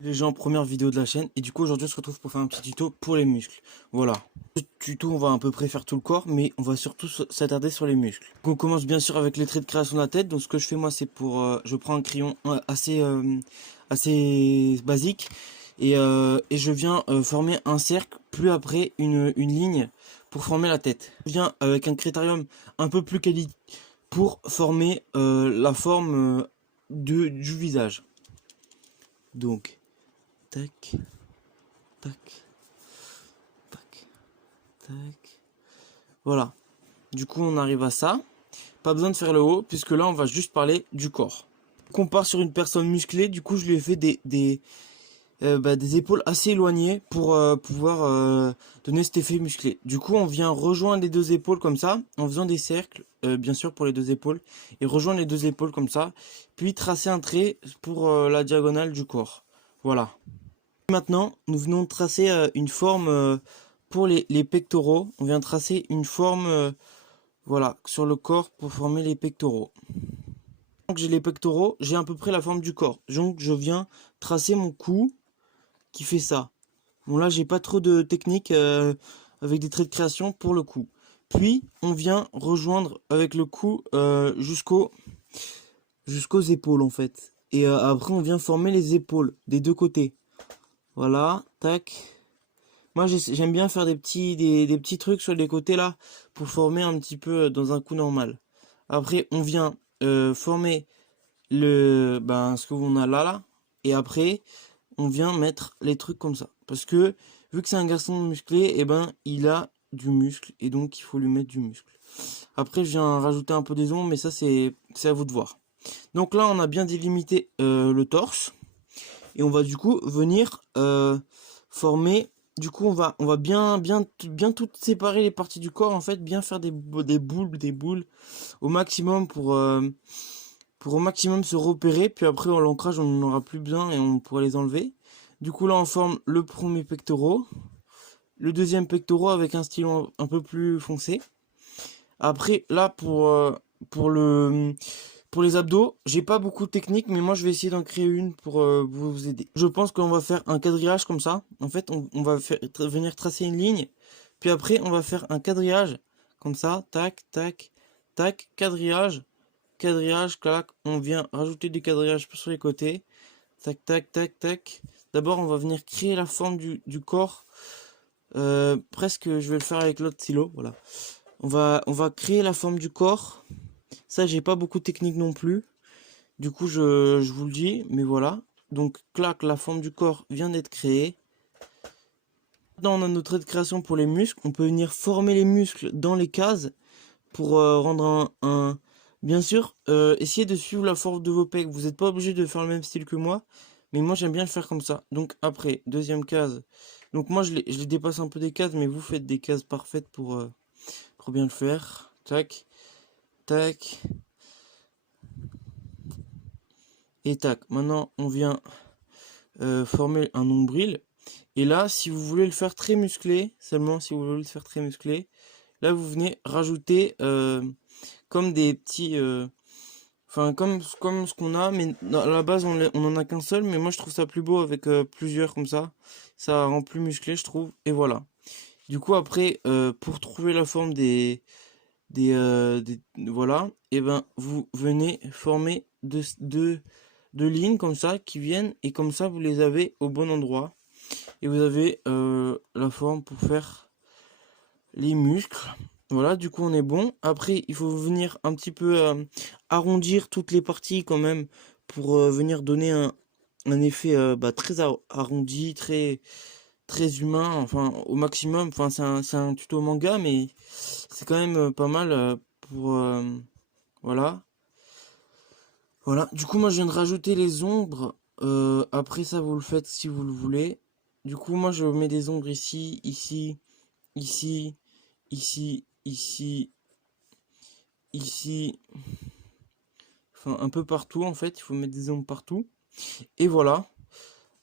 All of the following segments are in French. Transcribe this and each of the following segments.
Les gens, première vidéo de la chaîne, et du coup aujourd'hui on se retrouve pour faire un petit tuto pour les muscles. Voilà. Ce tuto, on va à peu près faire tout le corps, mais on va surtout s'attarder sur les muscles. Donc on commence bien sûr avec les traits de création de la tête. Donc ce que je fais moi, c'est pour, je prends un crayon assez basique, et je viens former un cercle, puis après une ligne pour former la tête. Je viens avec un critérium un peu plus quali pour former la forme du visage. Donc tac, tac, tac, tac. Voilà. Du coup, on arrive à ça. Pas besoin de faire le haut, puisque là, on va juste parler du corps. Qu'on part sur une personne musclée, du coup, je lui ai fait des épaules assez éloignées pour pouvoir donner cet effet musclé. Du coup, on vient rejoindre les deux épaules comme ça, en faisant des cercles, bien sûr, pour les deux épaules, et rejoindre les deux épaules comme ça, puis tracer un trait pour la diagonale du corps. Voilà. Maintenant, nous venons de tracer une forme pour les pectoraux. On vient tracer une forme voilà, sur le corps pour former les pectoraux. Donc j'ai les pectoraux, j'ai à peu près la forme du corps. Donc je viens tracer mon cou qui fait ça. Bon là, j'ai pas trop de technique avec des traits de création pour le cou. Puis on vient rejoindre avec le cou jusqu'aux épaules en fait. Et après on vient former les épaules des deux côtés. Voilà, tac. Moi, j'aime bien faire des petits trucs sur les côtés là pour former un petit peu dans un coup normal. Après, on vient former ce que on a là, et après, on vient mettre les trucs comme ça. Parce que vu que c'est un garçon musclé, et ben, il a du muscle et donc il faut lui mettre du muscle. Après, je viens rajouter un peu des ongles, mais ça, c'est à vous de voir. Donc là, on a bien délimité le torse. Et on va du coup venir former. Du coup, on va bien toutes séparer les parties du corps, en fait, bien faire des boules au maximum pour au maximum se repérer. Puis après, en l'ancrage, on n'en aura plus besoin et on pourra les enlever. Du coup, là, on forme le premier pectoral, le deuxième pectoral avec un stylo un peu plus foncé. Après, là, pour les abdos, j'ai pas beaucoup de technique, mais moi je vais essayer d'en créer une pour vous aider. Je pense qu'on va faire un quadrillage comme ça. En fait, on va venir tracer une ligne, puis après on va faire un quadrillage comme ça, tac, tac, tac, quadrillage, quadrillage, clac. On vient rajouter du quadrillage sur les côtés, tac, tac, tac, tac. D'abord, on va venir créer la forme du corps. Presque, je vais le faire avec l'autre stylo, voilà. On va créer la forme du corps. Ça, j'ai pas beaucoup de technique non plus. Du coup, je vous le dis, mais voilà. Donc, clac, la forme du corps vient d'être créée. Maintenant, on a notre trait de création pour les muscles. On peut venir former les muscles dans les cases pour rendre un... Bien sûr, essayez de suivre la forme de vos pecs. Vous n'êtes pas obligé de faire le même style que moi, mais moi, j'aime bien le faire comme ça. Donc, après, deuxième case. Donc, moi, je les dépasse un peu des cases, mais vous faites des cases parfaites pour bien le faire. Tac, tac. Et tac, maintenant on vient former un nombril. Et là, si vous voulez le faire très musclé, seulement si vous voulez le faire très musclé, là vous venez rajouter comme des petits... Enfin, comme ce qu'on a, mais à la base on en a qu'un seul, mais moi je trouve ça plus beau avec plusieurs comme ça. Ça rend plus musclé, je trouve. Et voilà. Du coup, après, pour trouver la forme voilà, et ben vous venez former deux lignes comme ça qui viennent, et comme ça vous les avez au bon endroit et vous avez la forme pour faire les muscles. Voilà, du coup on est bon. Après, il faut venir un petit peu arrondir toutes les parties quand même pour venir donner un effet très arrondi, très humain, enfin au maximum. Enfin, c'est un tuto manga, mais c'est quand même pas mal pour voilà. Voilà, du coup moi je viens de rajouter les ombres. Après ça vous le faites si vous le voulez. Du coup moi je mets des ombres ici, ici, ici, ici, ici, ici. Enfin un peu partout en fait, il faut mettre des ombres partout. Et voilà.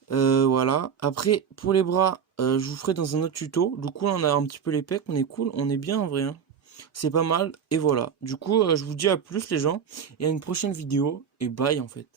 Voilà. Après pour les bras, je vous ferai dans un autre tuto. Du coup là, on a un petit peu les pecs, on est cool, on est bien en vrai, hein. C'est pas mal, et voilà. Du coup je vous dis à plus les gens, et à une prochaine vidéo, et bye en fait.